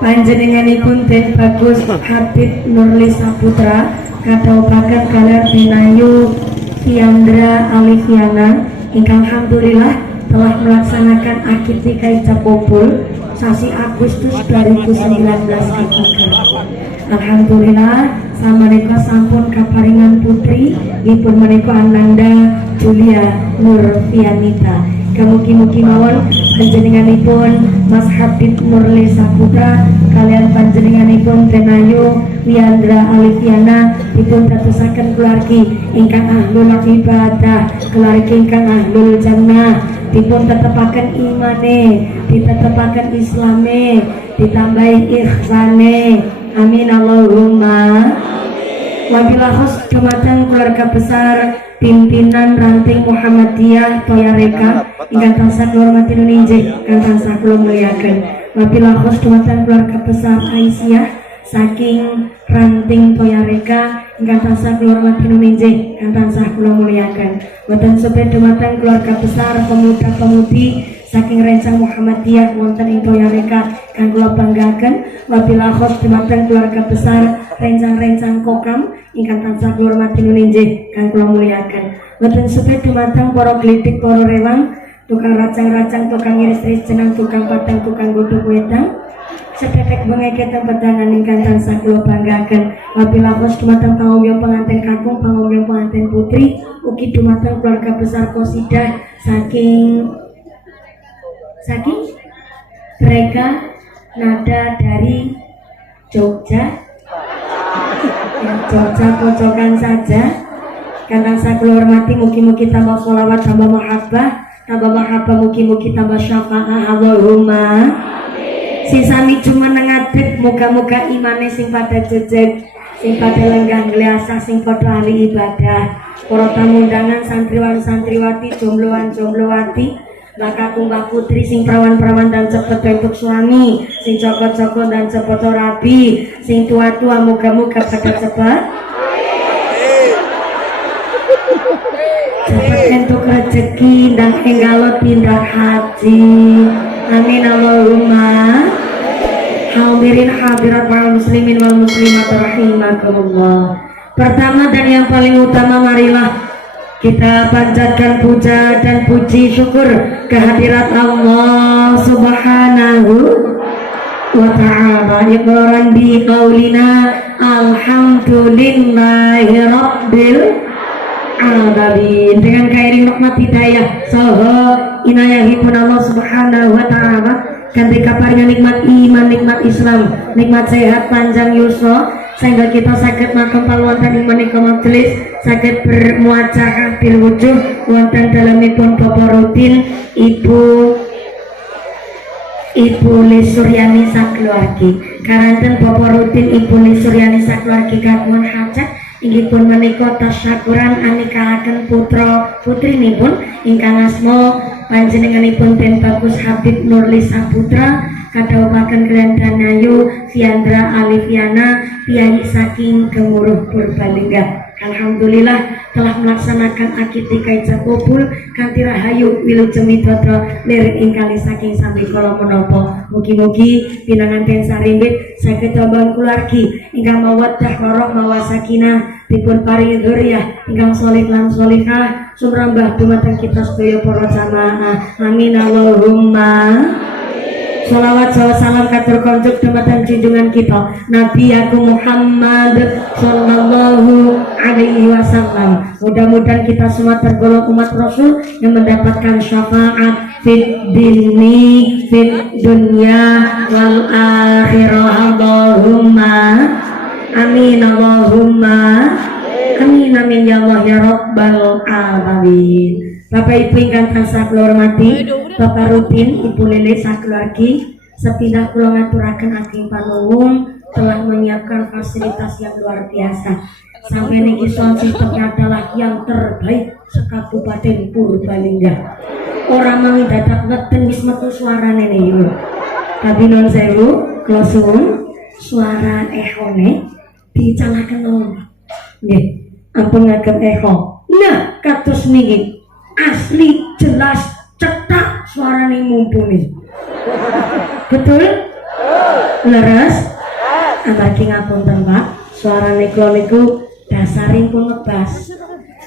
Panjenenganipun Den Bagus Habib Nurli Saputra kadhaupaken Galer Binayu Fiandra Alifiana ingkang alhamdulillah telah melaksanakan akad nikah ijab kabul sasi Agustus 2019 kepungkur. Alhamdulillah sameneika sampun kaparingan putri ipun menika Ananda Julia Nurfianita. Mugi-mugi mawon panjenenganipun Mas Habib Nurli Saputra kalian panjenenganipun Tenayu Wiandra Alifiana dipun dadosaken keluargi ingkang ahlul ibadah, keluargi ingkang ahlul jannah, dipun tetepaken imane, ditetepaken islame, ditambahi ihsane. Amin Allahumma. Wabillahi khos dumateng keluarga besar pimpinan ranting Muhammadiyah Toyareka ingkang tansah kula hormati nuninjih ingkang tansah kula muliaken. Wabillahi khos dumateng keluarga besar Aisyah saking ranting Toyareka ingkang tansah kula hormati nuninjih ingkang tansah kula muliaken. Boten supaya dumateng keluarga besar pemuda-pemudi saking rencang Muhammadiyah wonten ing Toyareka kang kula banggaken. Wabillahi khos dumateng keluarga besar rencang-rencang kokam ingkang tansah kula hormati nuninjih kang kula muliaken. Boten supaya dumateng para glitik, para rewang, tukang racang-racang, tukang iris-iris jenang, tukang padang, tukang godhog wedang, sedetek bengeketen pedangan ingkang tansah kula banggaken. Wabillahi khos dumateng pangombyong pengantin kakung, pangombyong pengantin putri, ugi dumateng keluarga besar Qosidah saking mereka nada dari Jogja, Jogja pojokan saja. Kang saya hormati, mugi-mugi tambah sholawat, tambah mahabbah, mugi-mugi tambah syafaat. Allahumma. Sisami cuma nengadek, muga-muga imane sing pada jejeg, sing pada lenggah ngeliasa, sing pada ahli ibadah. Para tamu undangan, santriwan-santriwati, jombloan-jomblowati, kakung mbak putri sing perawan-perawan dan cepet bentuk suami, sing cokot-cokot dan cepet rabi, sing tua-tua muga-muga pada cepet bentuk rezeki dan enggalot tindak haji. Amin Allahumma. Hadirin hadirat wal muslimin wal muslimat rahimakumullah. Pertama dan yang paling utama, marilah kita panjatkan puja dan puji syukur kehadirat Allah Subhanahu wa ta'ala. Iqraran bi qaulina alhamdulillahi rabbil alamin. Dengan kairing nikmat hidayah saha inayahipun Allah Subhanahu wa ta'ala kanthi kaparingan nikmat iman, nikmat Islam, nikmat sehat panjang yuswa, sehingga kita sakit makan wonten ing menika majelis sakit bermuajah bil wujuh wonten dalemipun Bapak Rutin Ibu Lisuryani sakeluargi. Karanten Bapak Rutin Ibu Lisuryani sakeluargi kagungan hajat inggihpun menika tasyakuran anikaaken putra putrinipun ingkang asma panjenenganipun Den Bagus Habib Nurli Saputra kadhaupaken Glendranayu Fiandra Alifiana piyai saking Gemuruh Purbalingga. Alhamdulillah telah melaksanakan akad nikah ijab kabul kanthi rahayu wilujeng midodro lirik ingkang saking sami kala menapa. Mugi-mugi pinanganten sarimbit saged tambah keluargi ingkang mawaddah warahmah sakinah dipun paringi dzurriyyah ingkang sholih lan sholihah sumrambah dumateng kita sedaya para jamaah. Amin Allahumma. Salawat salam katur konjuk dumateng junjungan kita Nabi Agung Muhammad sallallahu alaihi wasallam. Mudah-mudahan kita semua tergolong umat Rasul yang mendapatkan syafaat fit dini fit dunya wal akhirah. Allahumma amin Allahumma amin amin ya Allah ya rabbal alamin. Bapak Ibu ingkang tansah kula hormati, Bapak Rutin Ibu Lele sakeluargi sepindah kula ngaturaken ageng panuwun telah menyiapkan fasilitas yang luar biasa. Sampai niki sound sistemnya adalah yang terbaik sekabupaten Purbalingga. Orang mau dadak ngeten wis metu suarane niku. Tapi non sewu, kula suwun suara ehone dicalaken nol. Nggih, ampun ngagem eho. Nah, kados niki asli jelas cetak suarane mumpuni. Betul? leres amargi ngapunten Pak, suarane kula niku dasaripun ngebas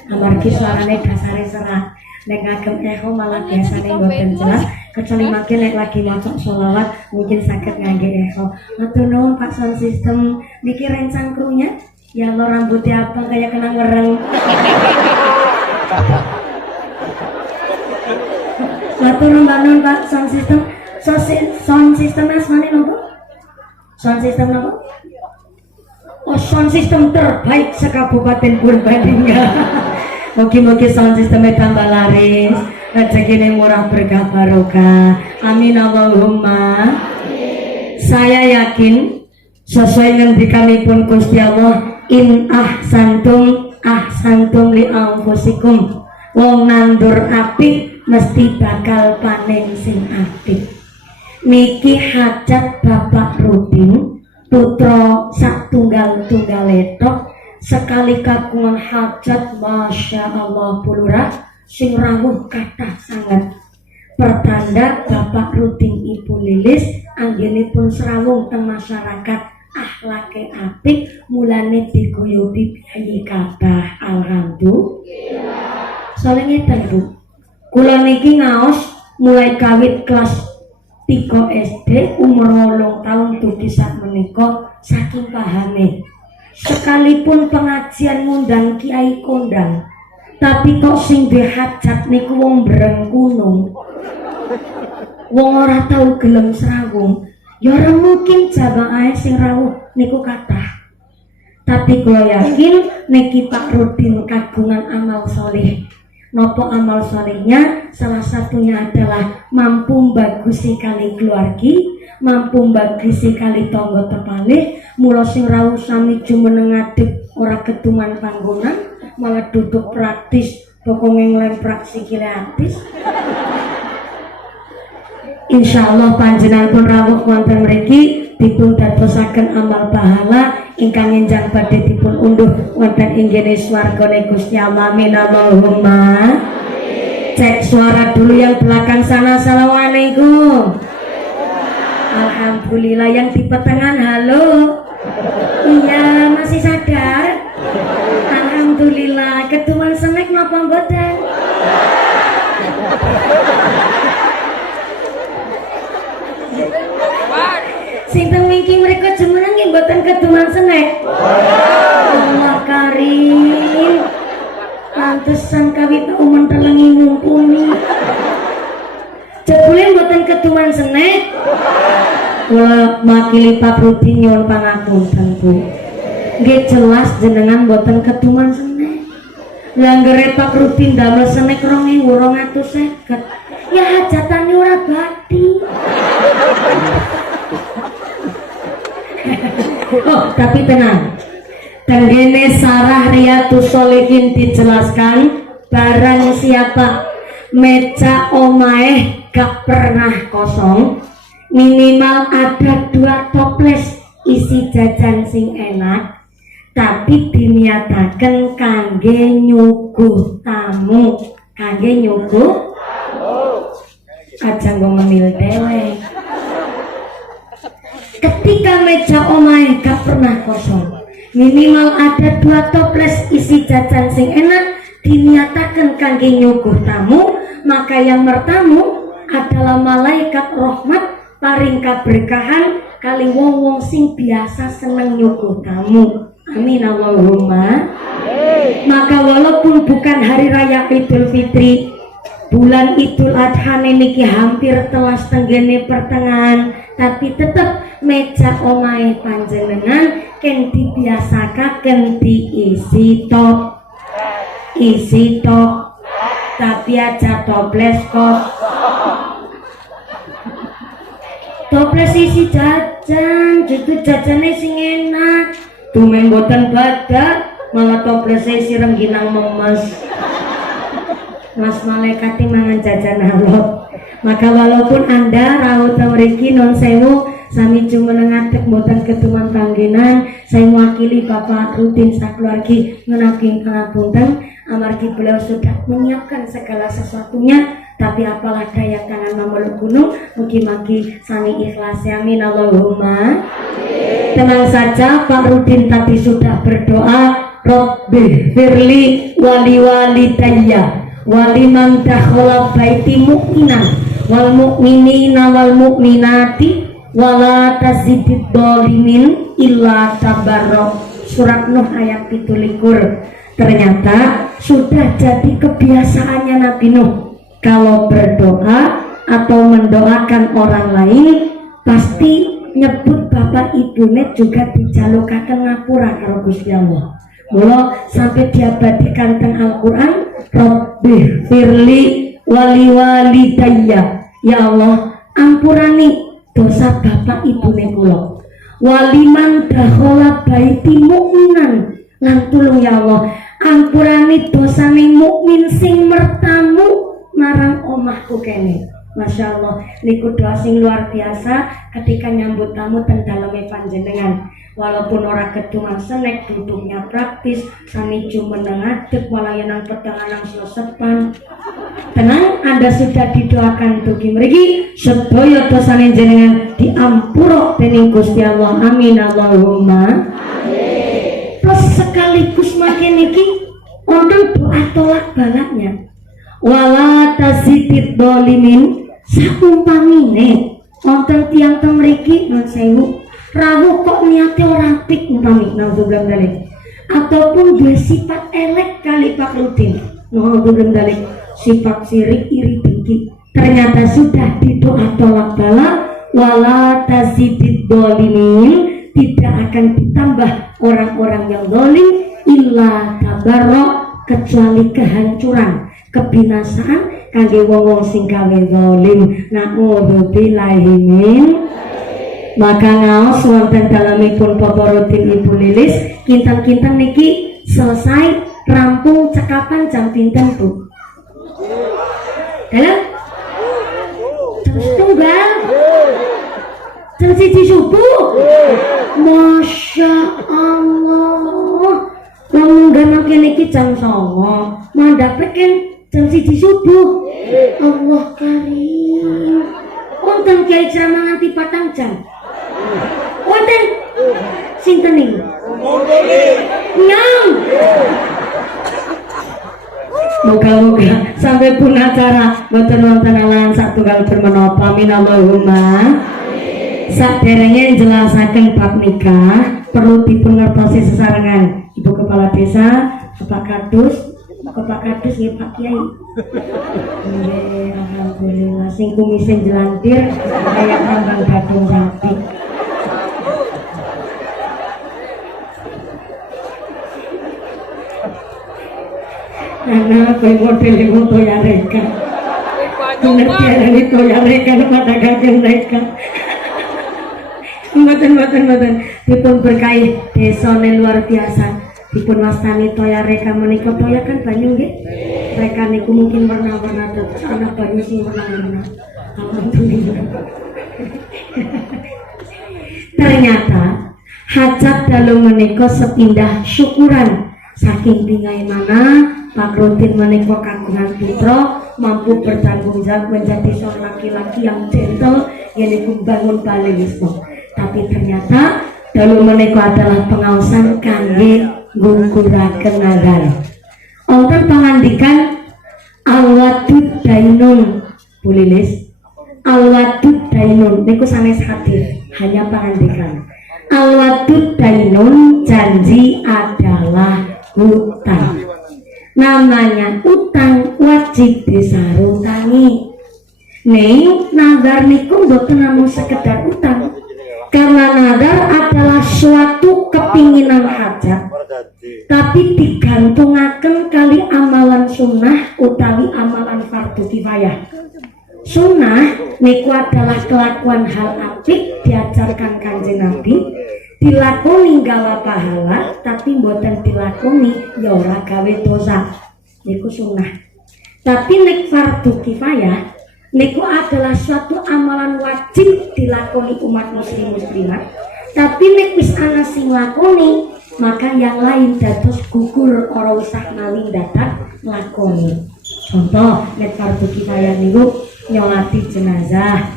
amargi suarane dasare serak. Nek ngagem echo malah biasane mboten jelas, kecuali makin nek lagi maca sholawat mungkin saged ngangge echo. Matur nuwun Pak sound system, niki rencang krunya ya lo rambutnya abang kayak kena ngereng. Matur nuwun Pak sound system. Sound system asmane nopo? Sound system nopo? Oh, sound system terbaik sekabupaten Purbalingga. Mugi-mugi sound sistemnya tambah laris, rezekine murah berkah barokah. Amin Allahumma. Saya yakin sesuai ngendikanipun Gusti Allah, in ahsantum ahsantum li anfusikum. Wong nandur apik mesti bakal panen sing apik. Niki hajat Bapak Rudin putra satunggal-tunggal etok sekali kagungan hajat Masya Allah pulurah sing rawuh kathah sangat pertanda Bapak Rudin Ibu Lilis anggenipun serawung teng masyarakat akhlake apik mulane diguyubi biayi kathah alhamdulillah. Soale ngeten Bu, kula niki ngaos mulai kawit kelas 3 SD umur 8 tahun dugi sak menika saking pahame. Sekalipun pengajian ngundang kiai kondang, tapi kok sing dihajat niku wong bereng gunung, wong ora tau gelem serawung, ya ora mungkin jamaah sing rawuh niku kathah. Tapi kula yakin niki Pak Rudin kagungan amal soleh. Nopo amal solehnya? Salah satunya adalah mampu bagusi kali keluargi, mampu bagusi kali tonggo tepalih. Mula sing rawuh sami jumeneng ngadeg ora keduman panggonan, malah duduk praktis pokoke nglemprak sikile atis. Insyaallah panjenenganipun rawuh wonten mriki dipun dadosaken amal pahala ingkang enjang badhe dipun unduh wonten inggene swargane Gusti Allah. Amin Allahumma. Cek suara dulu yang belakang sana. Assalamualaikum. Alhamdulillah. Yang di pertengahan halo. Iya masih sadar. Alhamdulillah. Ketuan senek napa mboten? Sinten mingki mereka jumeneng nggih mboten ketuan senek. Allah karim. Pantesan kawit umum telengi mumpuni. Jebule mboten ketuan senek. Kula makili Pak Rudin nyuwun pangapunten Bu. Nggih jelas jenengan mboten ketuan senek. Langgere Pak Rudin damel senek 2250. Ya hajatane ora bati. Oh, tapi tenang. Tenggene Sarah Riyadhus Sholihin dijelaskan barang siapa meja omahe gak pernah kosong, minimal ada 2 toples isi jajan sing enak, tapi diniataken kangge nyuguh tamu, kangge nyuguh aja ngomel dhewe. Ketika meja omahe gak pernah kosong, minimal ada 2 toples isi jajan sing enak, diniatakan kangge nyuguh tamu, maka yang bertamu adalah malaikat rahmat paring kaberkahan kali wong-wong sing biasa seneng nyuguh tamu. Amin Allahumma. Maka walaupun bukan hari raya Idul Fitri, bulan Idul Adha niki hampir telas tenggene pertengahan, tapi tetap meja omahe panjenengan ken dibiasakaken diisi tok, isi tok, tapi aja toples kok. Toples isi jajan, justru jajane sing enak. Tumen boten badak, malah toples isi rengginang memes. Mas malaikat mangan jajan halal. Maka walaupun Anda rawuh mriki non sewu sami jumeneng ngadeg mboten ketuman panggenan, saya mewakili Bapak Rudin sakeluargi ngenaking pangapunten amargi beliau sudah menyiapkan segala sesuatunya. Tapi apalah daya tangan memeluk gunung, mugi-mugi sami ikhlas. Amin Allahumma. Tenang saja, Pak Rudin tadi sudah berdoa, Rabbi firli wali walidayya waliman dakhala baiti mu'minan wal mu'minina wal mu'minati wala tazidid dolimin illa tabarrok. Surat Nuh ayat 17. Ternyata sudah jadi kebiasaannya Nabi Nuh, kalau berdoa atau mendoakan orang lain pasti nyebut bapak ibunya juga dijalukaken ngapura karo Gusti Allah. Mula sampai diabadikan teng Al-Qur'an, Rabbi firli wali walidayya. Ya Allah, ampurani dosa bapak ibune kula. Waliman dakhala baiti mu'minan. Lan tulung ya Allah, ampurani dosane mukmin sing mertamu marang omahku kene. Masya Allah, niku doa sing luar biasa ketika nyambut tamu ten daleme panjenengan. Walaupun ora kedungan senek, duduknya praktis, sami jumeneng ngadeg, malah yenang petangan nang sepan. Tenang, Anda sudah didoakan dugi mriki, sedaya dosane jenengan diampura dening Gusti Allah. Amin Allahumma. Amin. Terus sekaligus makin niki wonten doa tolak balaknya. Wala tazidid dolimin, saumpamine wonten tiyang teng mriki nun sewu rawuh kok niate ora apik umpami naudzubillah dzalik, ataupun dia sifat elek kali Pak Rudin naudzubillah dzalik, sifat sirik iri dengki, ternyata sudah didoa tolak balak. Wala tazidid dolimin, tidak akan ditambah orang-orang yang zalim illa tabarrok, kecuali kehancuran, kebinasaan kangge wong-wong sing gawe zalim. Na'udzubillahi min. Maka ngaos wonten dalemipun Bapak Rudin Ibu Lilis, kinten-kinten niki selesai rampung cekapan jam pinten Bu? Dalam jam setunggal, jam 1 subuh. Masya Allah, wong gak makin niki jam 09.00 mandap kan jam 1 subuh. Allah karim. Wonten kiai ceramah nganti 4 jam. Wonten sinten niku? Nyam. Moga-moga sampai pun acara boten wonten alangan satunggal bermenapa. Amin Allahumma. Saderenge jelasaken bab nikah perlu dipungertosi sesarengan Ibu Kepala Desa, Bapak Kadus nggih Pak Kiai. Nggih, alhamdulillah sing kumise jelantir kaya kambang gadung sapi. Karena kowe model itu ya reka. Pengertian itu ya reka pada kakek reka. Mboten dipun berkahi desane luar biasa. Dipun wastani toya reka menika, toya kan banyu nggih. Reka niku mungkin warna-warna terus ana banyu sing warna-warna. Alhamdulillah. Ternyata hajat dalu menika sepindah syukuran saking bingai mana Pak Rudin menika kagungan putra mampu bertanggung jawab menjadi seorang laki-laki yang gentle yaitu bangun balewismo. Tapi ternyata dalu menika adalah pengaosan kangge nggungkuraken nazar. Wonten pangandikan alwadud dainun bulilis. Alwadud dainun niku sanes hadir hanya pangandikan. Alwadud dainun janji adalah hutang. Namanya utang wajib disarutangi. Ning nazar niku mboten namung sekedar utang. Karena nazar adalah suatu kepinginan hajat, tapi digantungaken kali amalan sunnah utawi amalan fardu kifayah. Sunnah niku adalah kelakuan hal apik diajarkan Kanjeng Nabi, dilakoni gawa pahala, tapi mboten dilakoni ya ora gawe dosa. Niku sunnah. Tapi nek fardu kifayah niku adalah suatu amalan wajib dilakoni umat muslim muslimat. Tapi nek wis ana sing lakoni maka yang lain dados gugur ora usah maling dadak nglakoni. Contoh nek fardu kifayah niku nyolati jenazah,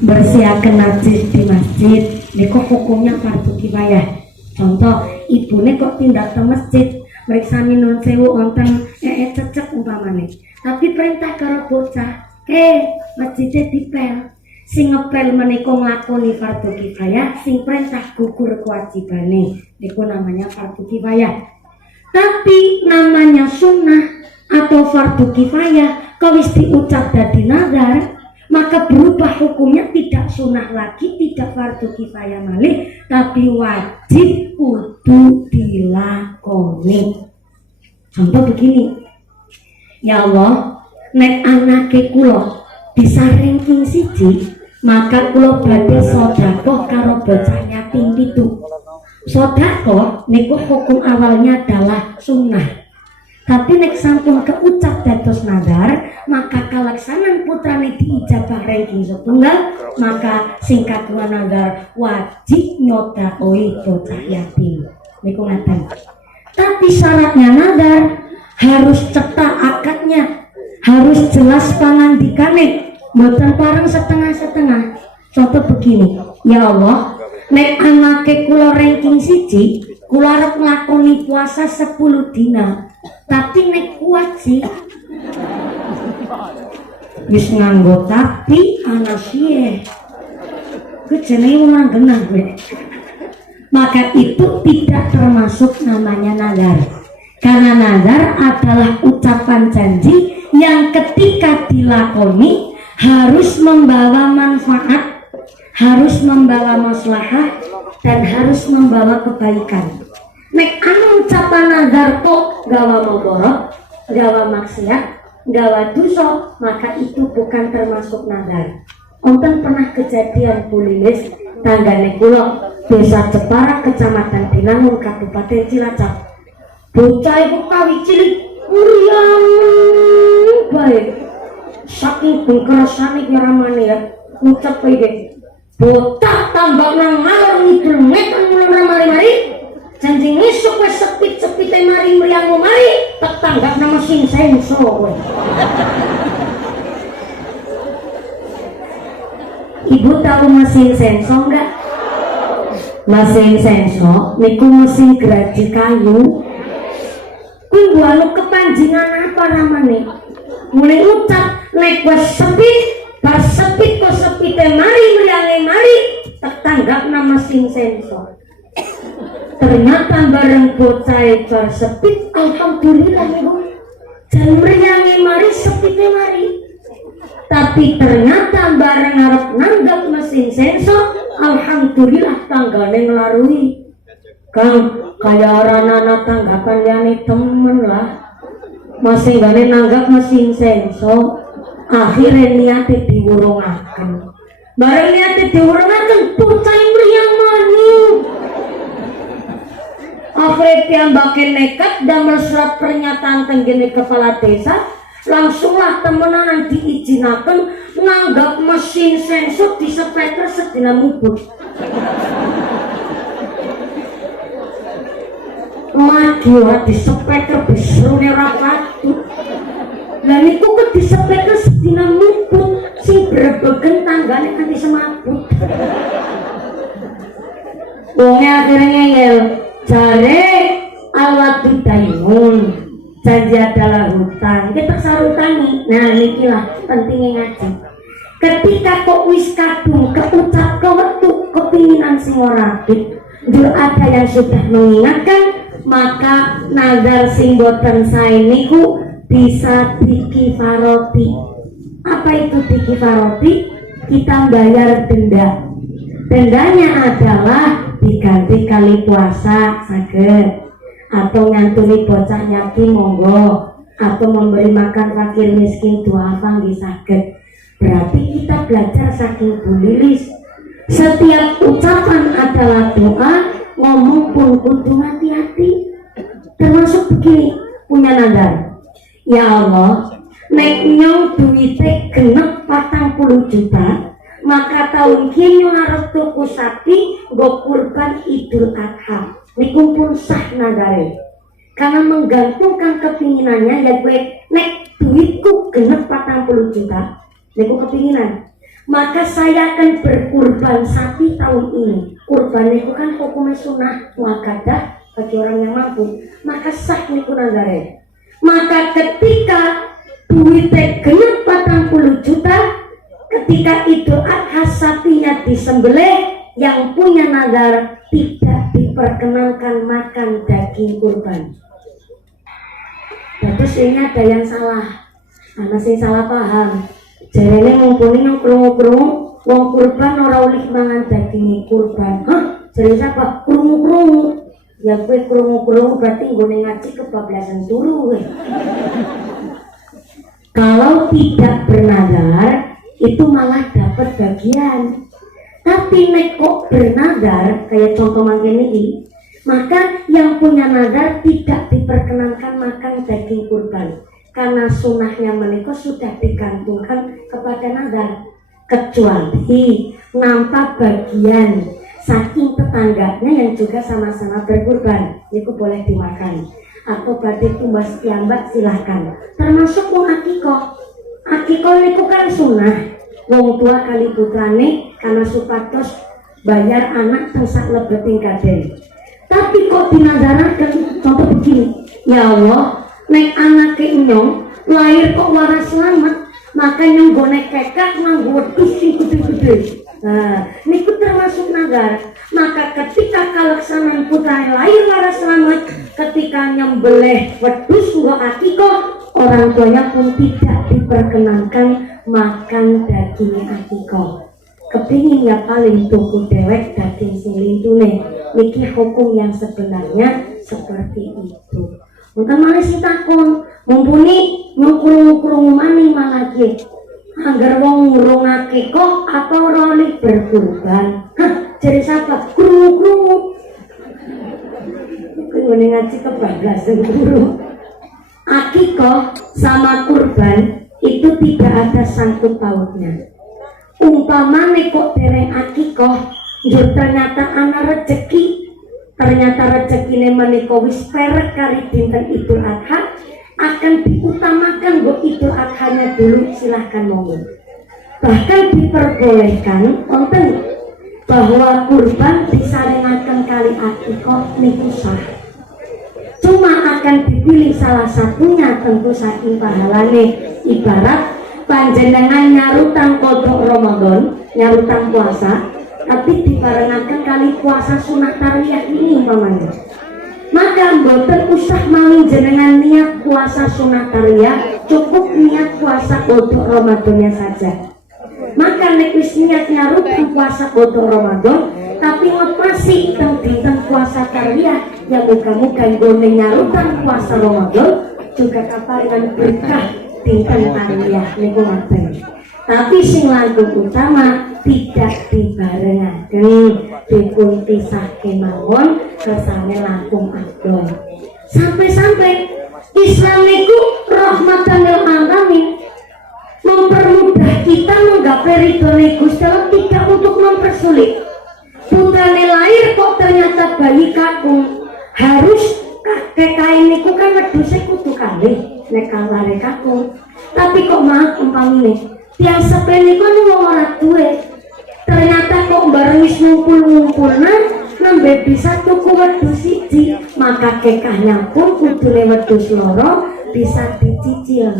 bersihaken najis di masjid, niku hukumnya fardu kifayah. Contoh ibune kok tindak ke masjid, meriksani nun sewu wonten cecek umpamane, tapi perintah karo bocah, masjidnya dipel. Sing ngepel menika nglakoni fardu kifayah, sing perintah gugur kewajibane, niku namanya fardu kifayah. Tapi namanya sunnah atau fardu kifayah kawis diucap dadi nazar, maka berubah hukumnya, tidak sunnah lagi, tidak fardu kifayah malih, tapi wajib kudu dilakoni. Contoh begini, ya Allah, nek anake kula bisa ranking siji, maka kula badhe sedekah karo bocah yatim itu. Sedekah niku hukum awalnya adalah sunnah. Tapi nek sampun keucap dados nazar, maka kalaksanan putrane diijabah ranking setunggal, maka sing kagungan nazar wajib nyodakoi bocah yatim. Niku ngaten. Tapi syaratnya nazar harus cetak akadnya, harus jelas pangandikane, mboten pareng setengah-setengah. Contoh begini, ya Allah, nek anake kula ranking siji, kula arep nglakoni puasa 10 dina. Tapi nek kuat sih wis nganggo tapi anak sih ku jenenge wong genah gue. Maka itu tidak termasuk namanya nazar, karena nazar adalah ucapan janji yang ketika dilakoni harus membawa manfaat, harus membawa maslahah, dan harus membawa kebaikan. Nek anu ucapan nazar kok gawa mogorok, gawa maksiat, gawa dosa, maka itu bukan termasuk nazar. Onten pernah kejadian bulilis tanggane kula Desa Jepara, Kecamatan Binangun, Kabupaten Cilacap. Bocah iku kawi cilik muriang baik, saking bengkerasane nyaramane ya ngucap iki, bocah tambak nang ngalor ngidul ngetan mulun mari-mari, janji ngisuk wis sepit-sepite mari mriangmu mari, tak tanggap nama sing senso kowe. Ibu tahu mesin senso enggak? Mesin senso niku mesin geradi kayu. Kuwi anu kepanjingan apa namanya? Mulai ucap nek wis sepit, bar sepit kok sepite mari mriange mari, tak tanggap nama mesin senso. Ternyata bareng bocah bar sepit, alhamdulillah ibu, jan mriange mari sepite mari. Tapi ternyata bareng arep nanggap mesin sensor, alhamdulillah tanggane nglarui. Kang, kaya orang-orang tanggapan liane temen lah, masih gane nanggap mesin sensor, akhirnya niatnya diwurungaken. Bareng niatnya diwurungaken, bocah mriyang mani. Akhirnya piyambake nekat damel surat pernyataan tenggene kepala desa, langsunglah temenan diizinaken nanggap mesin sensor di speaker sedina mubut. Lagi ora di speaker besrune ora patut. Lah niku kok di speaker sedina mubut sing brebegen tanggane kanthi semaput. Wonge akhirnya ngeyel, jare awat didaimun. Janji adalah hutang, kita sarutani. Nah inilah pentingnya ngaji. Ketika kok wis kadung keucap kewetu kepinginan sing ora apik, ndur ada yang sudah mengingatkan, maka nazar sing boten sae niku bisa dikifaroti. Apa itu dikifaroti? Kita bayar denda. Dendanya adalah diganti kali puasa saged, atau nyantuni bocah yatim monggo, atau memberi makan fakir miskin duafang disaged. Berarti kita belajar saking Bu Lilis, setiap ucapan adalah doa, ngomong pun kudu hati-hati. Termasuk begini, punya nazar, ya Allah, nek nyong duwite genep 40 juta, maka tahun kini harus tuku sapi nggo kurban Idul Adha. niku pun sah nagare. Karena menggantungkan kepinginannya ya gue nek duitku genep 40 juta, niku kepinginan. Maka saya akan berkurban sapi tahun ini. Kurban itu kan hukumnya sunnah muakkadah bagi orang yang mampu. Maka sah niku nagare. Maka ketika duitnya genep 40 juta, ketika Idul Adha sapinya disembelih, yang punya nazar tidak diperkenankan makan daging kurban. Terus ini ada yang salah, masih salah paham. Jarene mumpuni yang krungu-krungu wong kurban ora oleh mangan daging kurban. Hah? Jadi siapa? Krungu-krungu. Ya gue krungu-krungu berarti nggone ngaji kebablasan turu. Kalau tidak bernazar itu malah dapat bagian. Tapi nek kok bernazar kayak contoh mangkene iki, maka yang punya nazar tidak diperkenankan makan daging kurban karena sunnahnya menika sudah digantungkan kepada nazar, kecuali nampak bagian saking tetangganya yang juga sama-sama berkurban, itu boleh dimakan. Atau badhe tumbas piyambak silahkan. Termasuk wong akikoh. Akikoh niku kan sunnah. Wong tua kali putrane karena supados bayar anak tersak lebeting kaden. Tapi kok dinazaraken contoh begini, ya Allah, nek anake nyong lahir kok waras selamat, maka nyong gone kekak nganggo wedhus sing gede-gede. Nah, niku termasuk nazar. Maka ketika kalaksanan putrane lahir waras selamat, ketika nyembelih wedhus nggo akikoh, orang tuanya pun tidak diperkenankan makan daging akikoh. Kepingin ya paling tuku dewek daging sing lintune. Niki hukum yang sebenarnya seperti itu. Mungkin malah si takon, mumpuni ngurung-ngurung maning malah gitu. Agar wong ngurung akikoh atau roli berkurban. Hah, jadi siapa? Krungu-krungu. Ini ngaji kebablasan guru. Akikoh sama kurban itu tidak ada sangkut pautnya. Umpamane kok dereng akikoh, njur ternyata ana rezeki, ternyata rezekine menika wis perek kari dinten Idul Adha, akan diutamakan buat Idul Adhanya dulu, silahkan monggo. Bahkan diperbolehkan wonten bahwa kurban disarengaken kali akikoh niku sah. Cuma akan dipilih salah satunya tentu saking pahalane. Ibarat panjenengan nyarutan kodok Ramadan, nyarutan puasa, tapi dibarengaken kali puasa sunah tarwiyah ini umpamanya. Maka mboten usah malih jenengan niat puasa sunah tarwiyah, cukup niat puasa kodok Ramadannya saja. Maka nek wis niat nyarutan puasa kodok Ramadan, tapi ngepasi teng dinten puasa tarwiyah, ya muga-muga nggone nyarutan puasa Ramadan juga kaparingan berkah dinten tarwiyah niku ngoten. Tapi sing langkung utama tidak dibarengaken, dipun pisahke mawon kersane langkung abdol. Sampai-sampai Islam niku rahmatan lil alamin, mempermudah kita menggapai ridhone Gusti Allah, tidak untuk mempersulit. Putrane lahir kok ternyata bayi kakung, harus kakek kain niku kan wedhuse kudu kalih nek kalare kakung. Tapi kok maaf umpamine tiang sepele niku wong ora duwe, ternyata kok bareng wis ngumpul-ngumpulna nembe bisa tuku wedhus siji, maka kekahnya pun kudune wedhus loro bisa dicicil.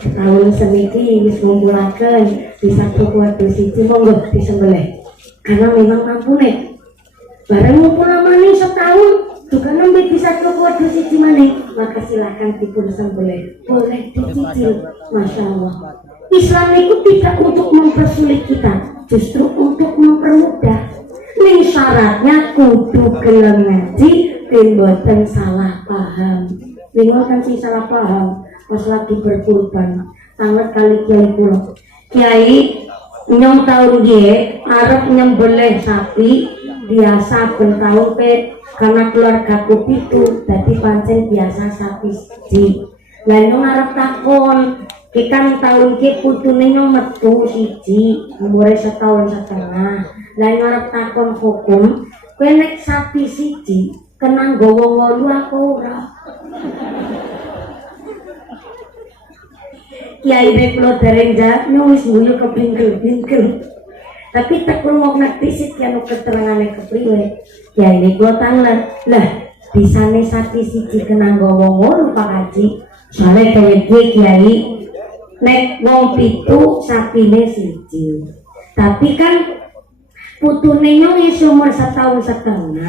Tahun seniki wis ngumpulaken bisa tuku wedhus siji monggo disembelih. Karena memang ampune bareng ngumpul amane setahun juga nembe bisa tuku wedhus siji maneh, maka silahkan dipun sembelih, boleh dicicil. Masya Allah, Islam itu tidak untuk mempersulit kita, justru untuk mempermudah. Ning syaratnya kudu gelem ngaji, ben boten salah paham. Bingung kan sih salah paham pas lagi berkurban. Tanget kali kiai kula. Kiai nyong tahun dia arep nyembelih sapi biasa ben tahun pe karena keluarga itu jadi pancen biasa sapi siji. Lah nyong arep takon ikan tahun ke putune nyong metu siji umure setahun setengah. Lah nyong arep takon hukum Kowe nek sapi siji kena nggawa 8 aku ora. Kiai nek kula dereng wis nguyu kepingkel-pingkel. Tapi tak krungu nek tisit ki anu keterangane kepriwe. Kiai nek kula tangan. Lah, bisane sapi siji kena nggawa 8 Pak Haji. Soale kaya Kiai nek wong 7 sapine siji. Tapi kan putune nyong wis umur 1,5 tahun.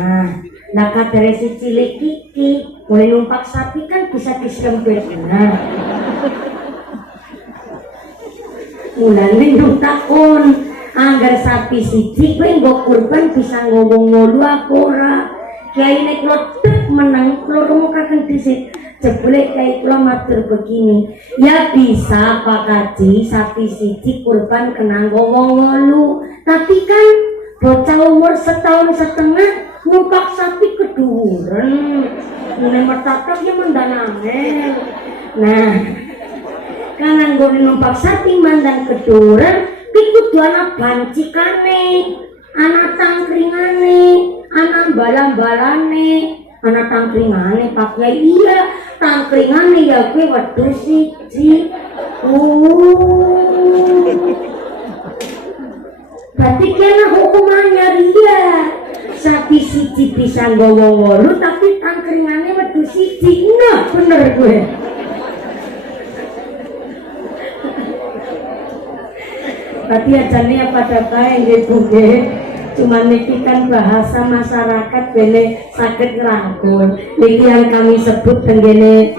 Nah kadare si cilik iki mulai numpak sapi kan bisa disrempet. Nah mulane nyong takon anggar sapi siji kowe nggo kurban bisa ngomong ngolu aku ora. Kiai nek lotek menang kula remukaken dhisik. Jebule kiai kula matur begini, ya bisa Pak Haji sapi siji kurban kena ngomong ngolu. Tapi kan bocah umur 1,5 tahun numpak sapi keduren. Mulai mertatak ya mendanangel. Nah, kan anggone numpak sapi mandang keduren, kudu ana bancikane, ana tangkringane, ana balang-balane, ana tangkringane Pak Yai. Iya, tangkringane ya kowe wedhus siji. Berarti kena hukumannya dia. Sapi siji bisa nggawa 8 tapi tangkringane wedhus siji. Nah, bener gue. Berarti ajane pada bae nggih Bu nggih. Cuma niki kan bahasa masyarakat bene saged ngrangkul. Niki yang kami sebut tenggene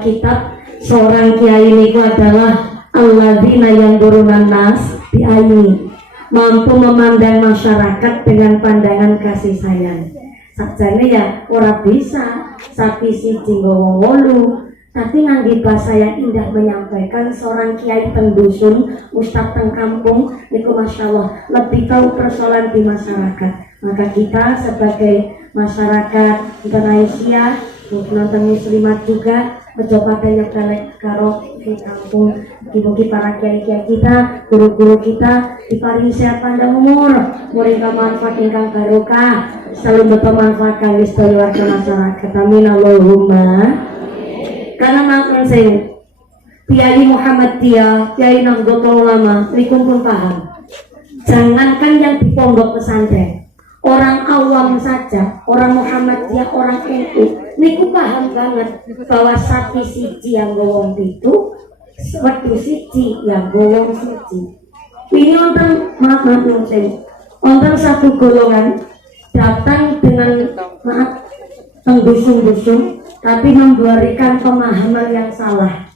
kitab seorang kiai niku adalah alladzina yandurunan nas bi'aini, mampu memandang masyarakat dengan pandangan kasih sayang. Sakjane ya ora bisa sapi siji nggawa 8, tapi ngangge bahasa yang indah menyampaikan seorang kiai teng dusun, ustaz teng kampung niku masyaallah lebih tahu persoalan di masyarakat. Maka kita sebagai masyarakat Indonesia, penonton muslimat juga mencoba banyak karo di kampung. Mugi-mugi para kiai-kiai kita, guru-guru kita diparingi sehat panjang umur, murid manfaat ingkang barokah, selalu bermanfaat kangge sedaya warga masyarakat. Amin Allahumma. Karena maklum saya Kiai Muhammadiyah, Kiai Nahdlatul Ulama niku pun paham. Jangankan yang di pondok pesantren, orang awam saja, orang Muhammadiyah, orang NU niku paham banget bahwa sapi siji yang gowong itu wedhus siji yang gowong siji. Ini orang maaf saya, orang satu golongan datang dengan maaf dusun-dusun, tapi memberikan pemahaman yang salah,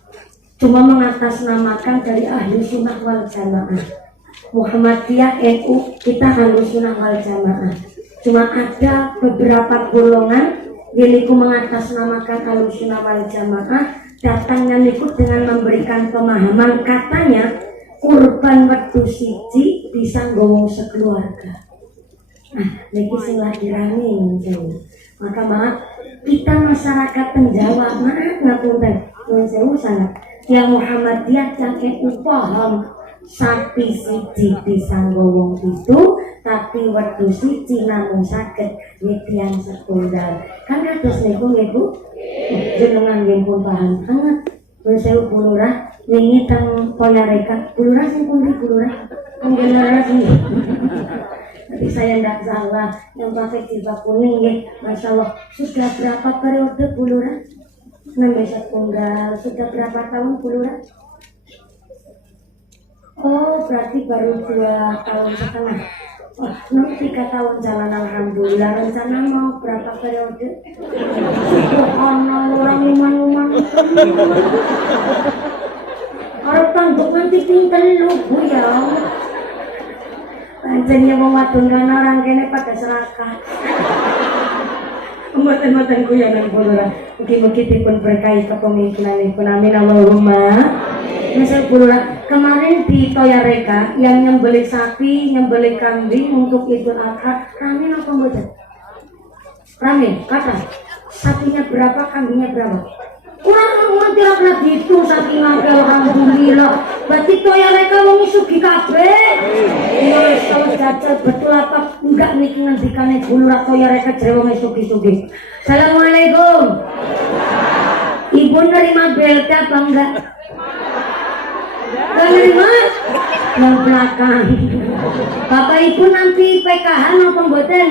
cuma mengatasnamakan dari ahli sunnah wal jamaah. Muhammadiyah NU kita ahli sunnah wal jamaah. Cuma ada beberapa golongan yang niku mengatasnamakan ahli sunnah wal jamaah, datangnya niku dengan memberikan pemahaman katanya kurban wedhus siji bisa nggawa sekeluarga. Nah, niki sing lagi rame njenengan. Maka maaf kita masyarakat Jawa, maaf ngapunten nuwun sewu sangat yang Muhammadiyah yang NU paham sapi siji bisa nggawa itu, tapi wedhus siji namung saged nyedian setunggal. Kan kados niku nggih Bu, jenengan nggih pun paham sangat. Nuwun sewu Bu Lurah, wingi teng Polareka, Bu Lurah sing pundi Bu Lurah? Pengenalan sini. Tapi saya tidak salah yang pakai jilbab kuning ya, Masya Allah. Sudah berapa periode Bu Lurah? Namanya setunggal. Sudah berapa tahun Bu Lurah? Oh, berarti baru 2,5 tahun. Oh, 3 tahun jalan alhamdulillah. Rencana mau berapa periode? Orang uman-uman. Orang tanggung nanti pinter lu Bu ya. Anjingnya mau wadon orang kene pada serakah. Mboten-mboten guyonan kula. Mugi-mugi dipun berkahi kepemimpinanipun. Amin Allahumma. Misal kula kemarin di Toyareka yang nyembelih sapi, nyembelih kambing untuk Idul Adha, rame apa mboten? Rame, kata. Sapinya berapa, kambingnya berapa? Orang ngerti ora gitu saking akeh alhamdulillah. Berarti toya mereka wong sugih kabeh. Wis kalau jajal betul apa enggak niki ngendikane gulu ra toya mereka jare wong sugih-sugih. Assalamualaikum. Ibu nerima BLT apa enggak? Nerima? Yang belakang. Bapak ibu nanti PKH apa mboten?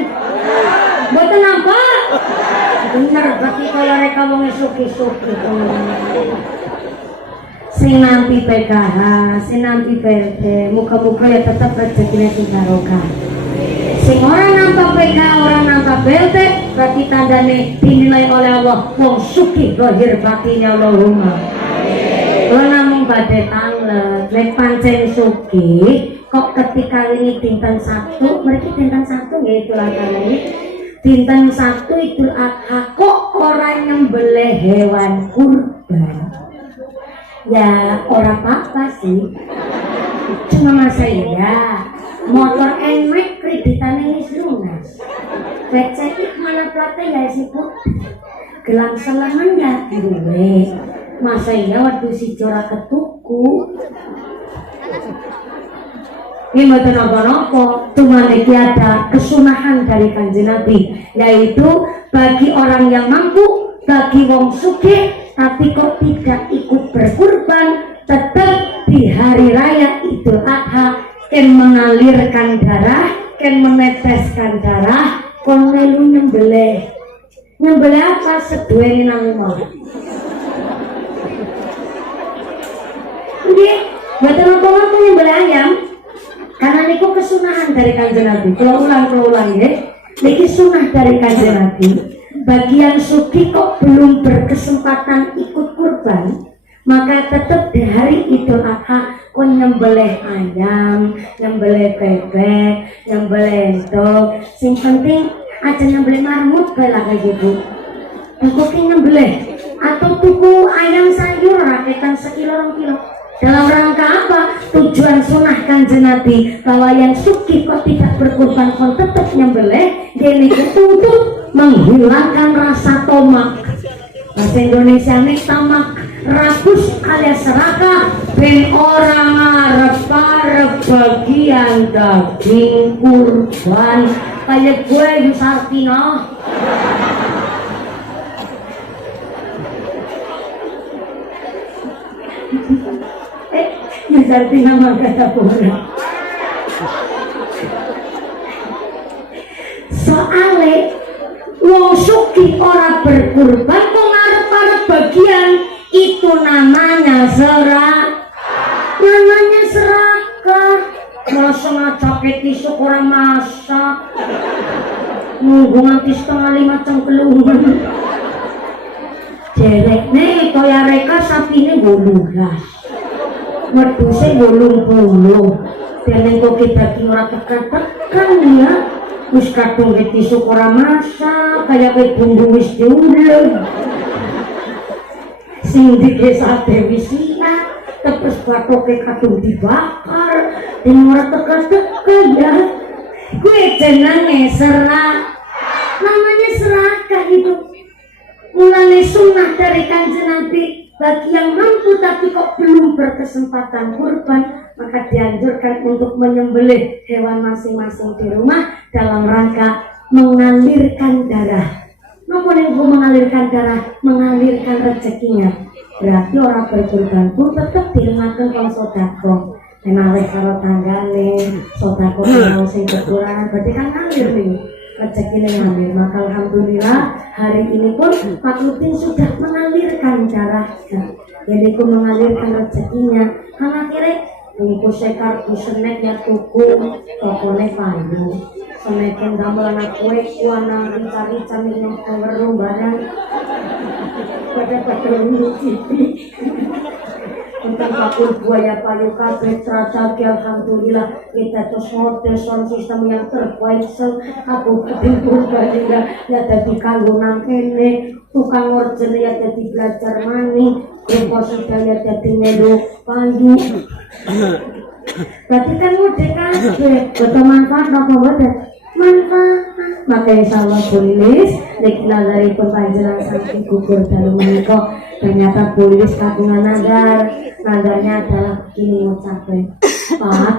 Mboten apa? Bener, berarti kalau mereka mau ngesuk-isuk sing nanti PKH, sing nanti BLT, muka-muka ya tetap rezekinya sing barokah. Sing orang nampak PKH, orang nampak BLT, berarti tandane dinilai oleh Allah wong sugih zahir batinnya Allahumma. Kalau namung badhe tanglet, lek pancen sugih, kok ketika ini dinten Sabtu, mereka dinten Sabtu nggih itu ini. Dinten Sabtu Idul Adha kok orang nyembelih hewan kurban? Ya orang apa sih, cuma masa iya motor enek kreditannya wis lunas, becek mana platnya ya sih bu, gelang selengan ya duwe, masa iya waktu si cora ketuku. Ini mboten napa-napa, cuma iki ada kesunahan dari Kanjeng Nabi, yaitu bagi orang yang mampu, bagi wong sugih tapi kok tidak ikut berkurban, tetap di hari raya Idul Adha ken mengalirkan darah, ken meneteskan darah, kon melu nyembelih. Nyembelih apa seduweni nang omah. Nggih, mboten napa-napa nyembelih ayam. Karena niku kesunahan dari Kanjeng Nabi. Kalau ulang ya, niki sunah dari Kanjeng Nabi. Bagian suki kok belum berkesempatan ikut kurban, maka tetap di hari Idul Adha kon nyembelih ayam, nyembelih bebek, nyembelih entok. Sing penting aja nyembelih marmut bae lah kayak gitu. Tuku nyembelih atau tuku ayam sayur rakitan sekilo 2 kilo. Dalam rangka apa? Tujuan sunnah Kanjeng Nabi bahwa yang suki kok tidak berkurban kon tetap nyembelih, gini untuk menghilangkan rasa tomak. Bahasa Indonesia nih tamak, rakus alias serakah, ben orang arep bagian daging kurban kayak gue Yusartina. Berarti nama kata orang. Soalnya wong suki ora berkurban kok ngarep-arep bagian itu namanya namanya serakah. Masa ngacake tisu ora masak, nunggu nganti 4:30 cengkelungan. Jelek nih kaya reka sapine 18. Wedhuse 80. Dene kok daging ora tekan-tekan ya. Wis kadung tisu ora masak, kaya bumbu wis diulek. Sing dike sate wis siap, terus bathoke kadung dibakar, dene ora tekan-tekan ya. Kuwi jenenge serak. Namanya serakah itu. Mulane sunnah dari Kanjeng Nabi, bagi yang mampu tapi kok belum berkesempatan kurban, maka dianjurkan untuk menyembelih hewan masing-masing di rumah dalam rangka mengalirkan darah. Napa niku mengalirkan darah? Mengalirkan rezekinya. Berarti orang berkurban pun tetap direngaken kon sedekah. Menalih karo tanggane, sedekah karo sing kekurangan, berarti kan ngalir nih. Rezekinya ngalir. Maka alhamdulillah hari ini pun Pak Udin sudah mengalirkan darahnya. Jadi aku mengalirkan rezekinya. Karena akhirnya ini sekar seneknya tuku tokone payu. Senekin gamelan kue kuana rica-rica minum overung barang. Pada nyucipi. Tentang pakul buaya payu kabeh tracaki alhamdulillah kita terus hotel sound system yang terbaik aku kepintur juga ya dadi kanggo nang kene tukang orjen ya dadi belajar maning info sudah ya dadi melu payu. Berarti kan mudik kabeh betul manfaat apa boten manfaat. maka insyaallah Bulilis nek nazaripun panjenengan saking gugur dalu menika ternyata Bulilis kagungan nadarnya adalah begini ngucape Pak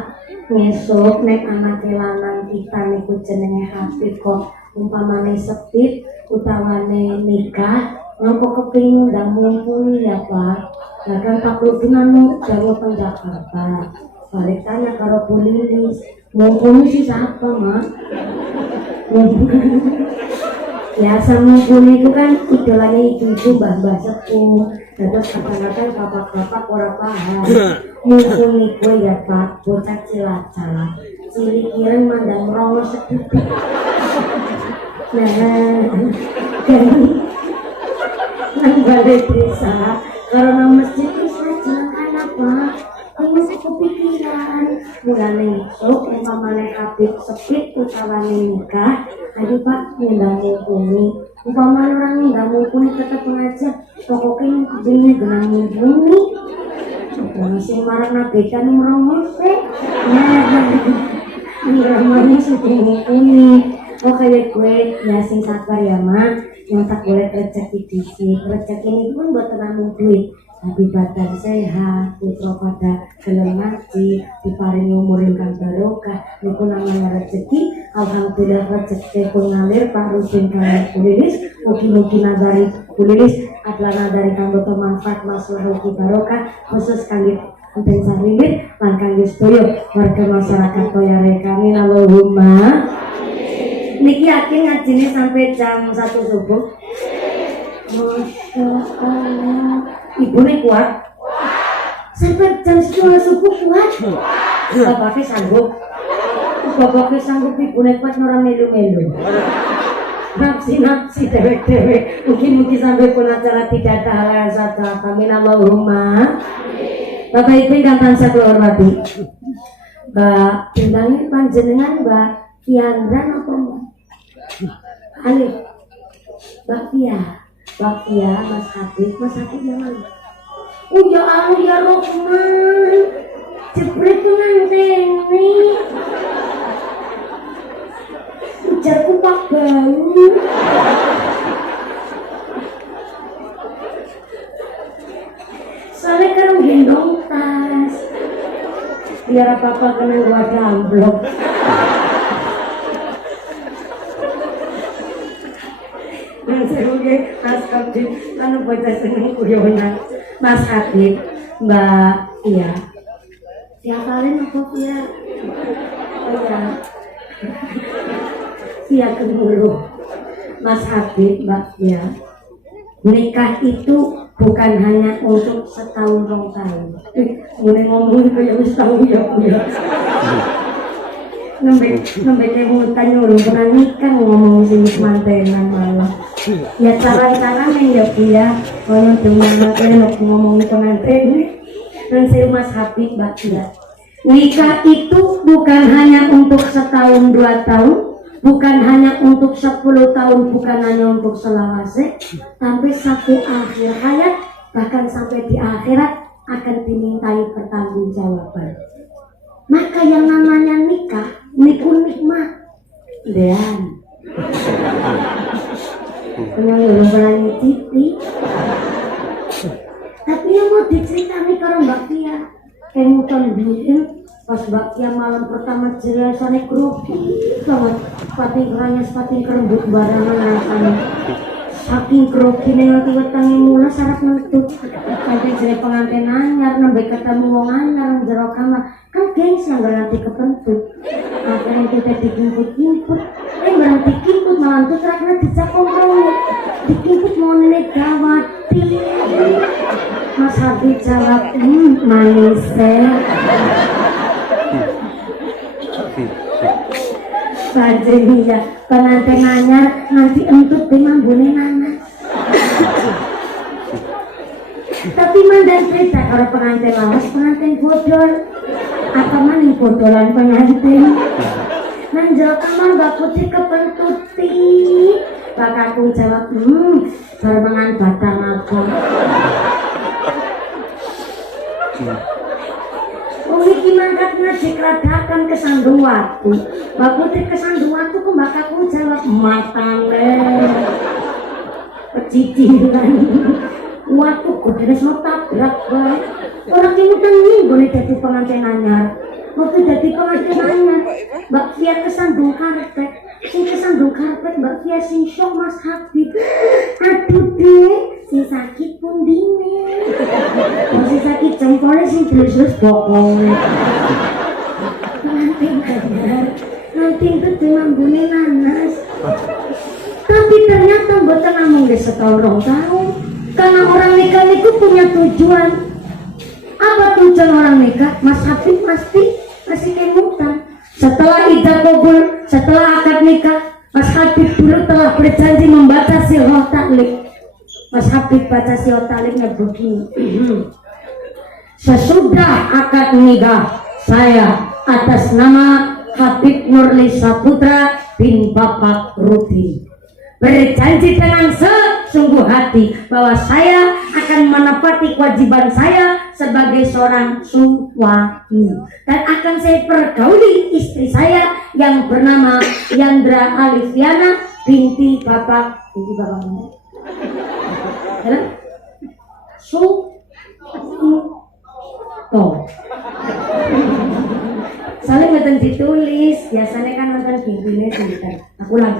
ngesuk nek anak lanang kita niku jenenge Habib kok umpamane sepit utawane nikah napa kepingin ndang mumpuni ya Pak bahkan Pak Rudinanu jauh teng Jakarta balik tanya karo Bulilis mumpuni sih siapa mak biasa mumpuni itu kan idolanya ibu-ibu mbah-mbah sepuh terus kadang-kadang bapak-bapak ora paham mumpuni gue ya Pak bocah cilacap cilik kirim mandang rono sedikit nah nang balik desa karena masjid itu saja apa ini kepikiran mulai esok umpamane Habib sepit utawane nikah ayo Pak ngundang mumpuni umpamane orang ngundang mumpuni tetap ngajar pokoknya jenenge genang mumpuni orang sing marang nabekan merongos ramanya sudah mumpuni kayak gue ya sing sabar ya mak yang tak boleh rezeki disik rezeki ini pun buat tenang duit tapi badan sehat putra pada gelem ngaji diparingi umur ingkang barokah niku namanya rezeki alhamdulillah rezeki pun ngalir Pak Rudin kalian Bulilis mugi-mugi nazari Bulilis adalah nazari kanggo manfaat maslahat ugi barokah khusus kangge enten sariwit lan kangge sedaya warga masyarakat Toyare kami Allahumma niki yakin ngajine sampai jam 1 subuh. Masya Allah. Ibune kuat? Sampai jam 10 subuh kuat? Bapaknya sanggup? Bapaknya sanggup ibune kuat ora melu-melu. Napsi dewek-dewek. Mungkin sampai pun acara tidak ada hal yang satu. Amin Allahumma. Bapak Ibu ingkang tansah kula hormati. Mbak bintangin panjenengan Mbak Fiandran apa Mbak? Alif Mbak Fia, Mas Habib yang mana? Ya Allah ya Rahman jebret tuh nganteni ujarku Pak Bau soalnya kan gendong tas biar apa-apa kena gua amplop Mas Habib, anu bocah seneng guyonan. Mas Habib, Mbak Fia. Siapalin apa Fia? Oh ya. Fia Gemuruh. Mas Habib, Mbak Fia. Nikah itu bukan hanya untuk setahun 2 tahun. Mulai ngomong kayak setahun ya Fia. Nembe kayak tanya lu pernah nikah ngomong sini mantenan malah. Ya cara-cara ya Bu ya kalau cuma ngomong pengantin dan saya Mas Habib Mbak Fia nikah itu bukan hanya untuk setahun 2 tahun bukan hanya untuk 10 tahun bukan hanya untuk selawase tapi sampai akhir hayat bahkan sampai di akhirat akan dimintai pertanggungjawaban maka yang namanya nikah nikmat dan belum pernah nyicipi tapi yang mau diceritani karo Mbak Fia kayak muton bikin pas Mbak Fia malam pertama jelasannya grogi banget sepati kerembut barangan rasanya saking grogi nanti wetangnya mula syarat mentut nanti jadi pengantin anyar nembe ketemu wong anyar jero kamar kan gengsi yang nanti kepentut akhirnya kita dikimput-kimput berhenti kimput malam tuh terakhirnya dicakong dikimput mau nenek gawati Mas Habib jawab manis Bajeng ya pengantin anyar nanti entut dimambune nanas tapi mandan cerita kalau pengantin lawas pengantin bodol apa maning bodolan pengantin nanjel kamar Mbak Putri kepentuti bakatku jawab barengan batang apa oh iki mangkat ngaji kradakan kesandung waktu. Mbak Putri kesandung waktu kok mbak aku jawab matane. Pecicilan. Waktu kok deres mau tabrak bae. Orang ini kan boleh jadi pengantin anyar. Waktu jadi pengantin anyar, Mbak Fia kesandung karpet. Sing kesandung karpet Mbak Fia sing shock Mas Habib. Aduh deh, sing sakit pundine. Sing sakit jempolnya sing terus bokong. Nanti itu dimambune nanas. Tapi ternyata mboten namung wis setahun tahun. Karena orang nikah itu punya tujuan. Apa tujuan orang nikah? Mas Habib pasti masih kemutan. Setelah ijab kabul, setelah akad nikah, Mas Habib dulu telah berjanji membaca sirah taklik. Mas Habib baca sirah takliknya begini. Sesudah akad nikah, saya atas nama Habib Nurli Saputra bin Bapak Rudi berjanji dengan sesungguh hati bahwa saya akan menepati kewajiban saya sebagai seorang suami dan akan saya pergauli istri saya yang bernama Yandra Alifiana binti Bapak mana? Soalnya nonton ditulis, biasanya kan nonton videonya sebentar. Aku ulang.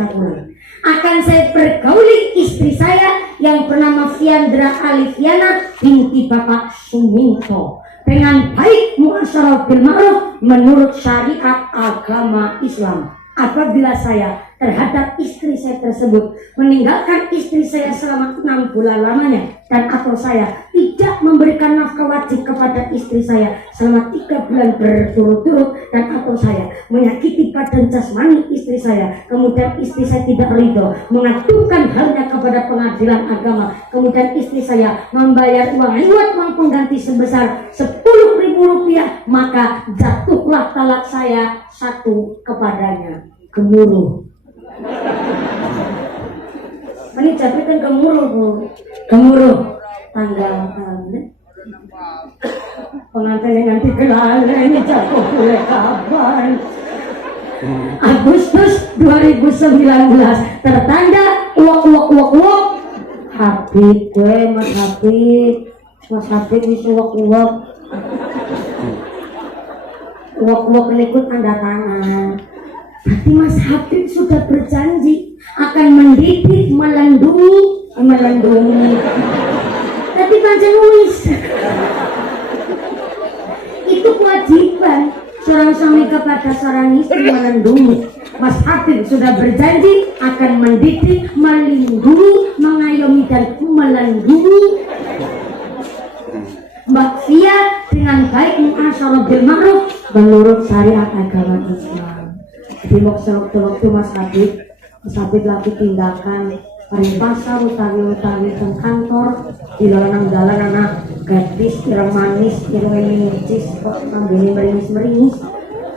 Akan saya pergauli istri saya yang bernama Fiandra Alifiana binti Bapak Suminto dengan baik muasyarah bil ma'ruf menurut syariat agama Islam. Apabila saya terhadap istri saya tersebut meninggalkan istri saya selama 6 bulan lamanya dan atau saya tidak memberikan nafkah wajib kepada istri saya selama 3 bulan berturut-turut dan atau saya menyakiti badan jasmani istri saya, kemudian istri saya tidak ridho mengadukan halnya kepada pengadilan agama, kemudian istri saya membayar uang pengganti sebesar 10.000 rupiah, maka jatuhlah talak saya 1 kepadanya. Gemuruh. Ini japitan gemuruh Bu. Gemuruh tanggal pengantin nanti kelala ini jatuh boleh kapan? Agustus 2019 tertanda uak Habib gue Mas Habib itu uak ini pun tanda tangan. Berarti Mas Habib sudah berjanji akan mendidik, melindungi. Tapi pancen wis. Itu kewajiban seorang suami kepada seorang istri melindungi. Mas Habib sudah berjanji akan mendidik, melindungi, mengayomi dan melindungi Mbak Fia dengan baik muasyarah bil ma'ruf menurut syariat agama Islam. Di waktu Mas Habib lagi tindakan paling pasar utawi ke kantor di dalam anak gadis yang manis yang meringis kok ambil meringis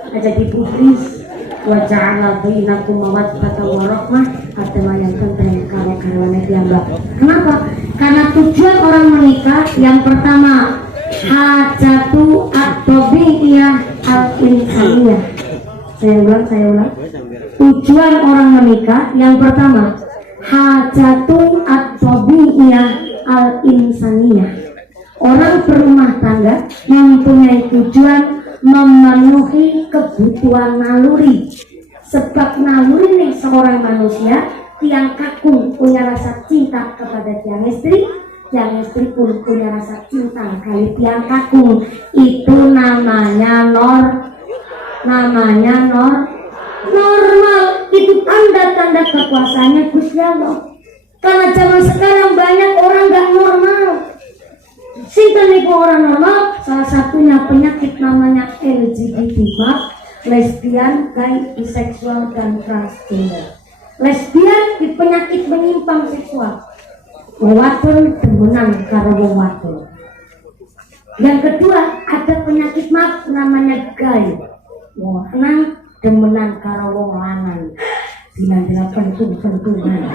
aja diputris waja'ala bainakum mawaddatan wa rahmah atau yang tentang karo-karoane piyambak. Kenapa? Karena tujuan orang menikah yang pertama hajatu at-tabi'iyah al-insaniyah. Saya ulang. Tujuan orang menikah yang pertama hajatu at-tabi'iyah al-insaniyah. Orang berumah tangga mempunyai tujuan memenuhi kebutuhan naluri. Sebab naluri nih seorang manusia tiang kakung punya rasa cinta kepada tiang istri pun punya rasa cinta kali tiang kakung. Itu namanya normal. Itu tanda-tanda kekuasaannya Gusti Allah. Karena zaman sekarang banyak orang gak normal. Sinten niku orang normal, salah satunya penyakit namanya LGBT, lesbian, gay, biseksual dan transgender. Lesbian di penyakit menyimpang seksual. Wadon demenan karo wong wadon. Yang kedua ada penyakit namanya gay. Wong lanang demenan karo wong lanang. Dina-dina pentung-pentungan.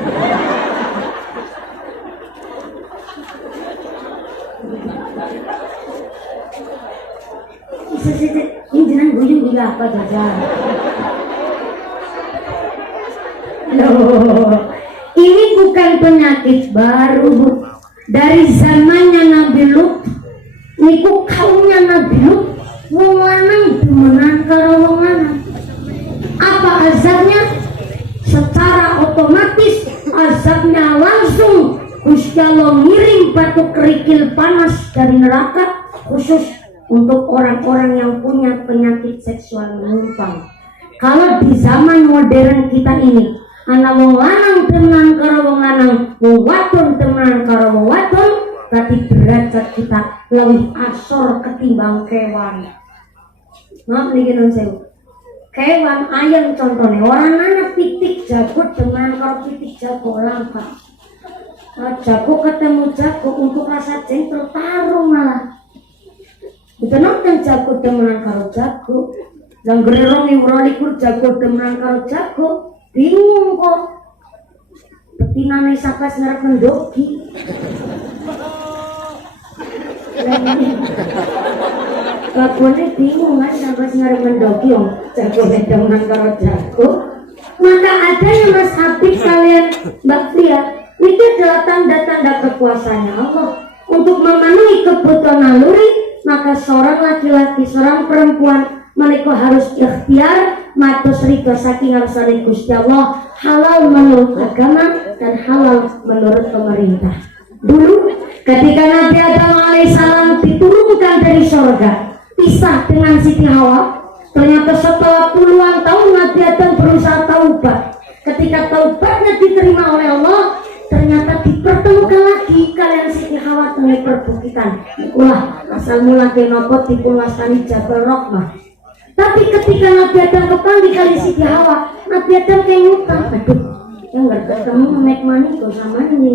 ini jenang guyu juga apa saja. Loh, ini bukan penyakit baru, Bu. Dari zamannya Nabi Lut, niku kaumnya Nabi Lut, wong lanang demenan karo wong lanang. Apa azabnya? Secara otomatis azabnya langsung Gusti Allah ngirim batu kerikil panas dari neraka khusus untuk orang-orang yang punya penyakit seksual menyimpang. Kalau di zaman modern kita ini, ana wong lanang temenan karo wong lanang, wong wadon temenan karo wong wadon, berarti derajat kita lebih asor ketimbang kewan. Maaf nih non sewu. Kewan ayam contohnya, orang anak pitik jago temenan karo pitik jago langka. Jago ketemu jago untuk rasa jengkel tarung malah. Itu nonton jago temenan karo jago, yang gerong yang berolikur jago temenan karo jago. Bingung kok betinane sapa ngarep mendoki. Lakone bingung kan sampai ngarep mendoki om jago temenan karo jago. Maka adanya Mas Habib kalian Mbak Fria, ini adalah tanda-tanda kekuasaannya Allah untuk memenuhi kebutuhan naluri. Maka seorang laki-laki, seorang perempuan mereka harus ikhtiar matus ridho saking ngarsane Gusti Allah, halal menurut agama dan halal menurut pemerintah. Dulu ketika Nabi Adam alaihissalam diturunkan dari surga, pisah dengan Siti Hawa, ternyata setelah puluhan tahun Nabi Adam berusaha taubat. Ketika taubatnya diterima oleh Allah, ternyata dipertemukan lagi kalian Siti Hawa tengah perbukitan. Itulah asal mula kenapa dipun wastani Jabal Rahmah. Tapi ketika Nabi Adam kepanggil kali Siti Hawa, Nabi Adam kayak ngutang, aduh, yang nggak ketemu naik mani kok sama ini.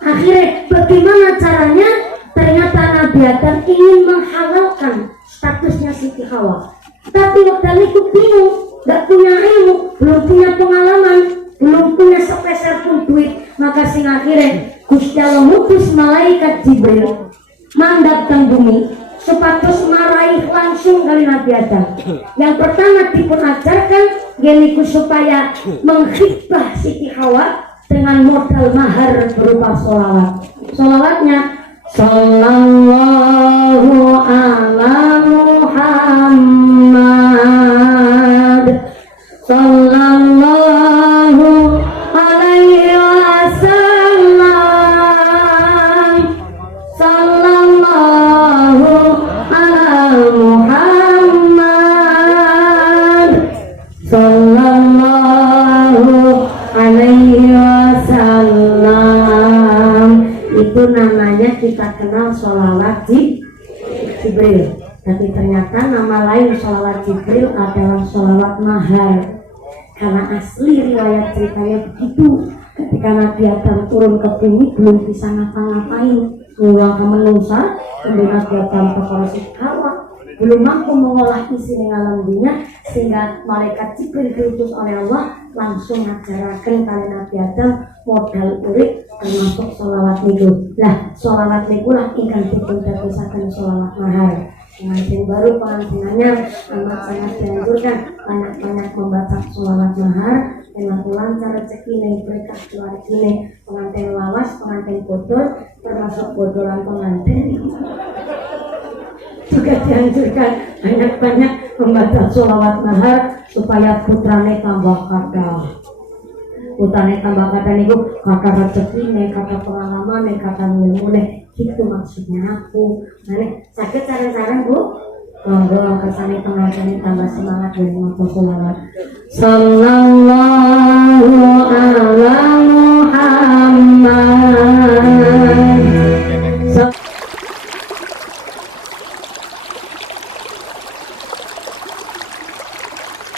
Akhirnya bagaimana caranya? Ternyata Nabi Adam ingin menghalalkan statusnya Siti Hawa. Tapi waktu itu bingung, nggak punya ilmu, belum punya pengalaman, belum punya sepeser pun duit. Maka sing akhirnya Gusti Allah mutus malaikat Jibril mandap teng bumi supados marahi langsung kali Nabi Adam. Yang pertama dipun ajarkan yaitu supaya menghibah Siti Hawa dengan modal mahar berupa sholawat. Sholawatnya Sallallahu ala Muhammad Sallallahu alaihi wasallam Sallallahu ala Muhammad Sallallahu alaihi wasallam. Itu namanya kita kenal sholawat Jibril. Tapi ternyata nama lain sholawat Jibril adalah sholawat mahar. Karena asli riwayat ceritanya begitu. Ketika Nabi Adam turun ke bumi belum bisa ngapa-ngapain, ngulang ke manusia, kemudian Nabi Adam perkara Siti Hawa, belum mampu mengolah isi alam dunia, sehingga malaikat Jibril diutus oleh Allah langsung ngajaraken kali Nabi Adam modal urip termasuk sholawat niku. Lah sholawat niku lah ingkang dipun dadosaken sholawat mahar. Pengantin baru pengantinannya amat sangat dianjurkan banyak-banyak membaca sholawat mahar dengan lancar rezeki ning berkah keluargine. Pengantin lawas, pengantin bodol, termasuk bodolan pengantin juga dianjurkan banyak-banyak membaca sholawat mahar supaya putrane tambah kata. Putrane tambah kata niku kata rezekine, kata pengalamane, kata ilmune. Itu maksudnya aku. Nah, sakit cara-cara Bu. Monggo kersane pengantin tambah semangat dan maca sholawat. Sallallahu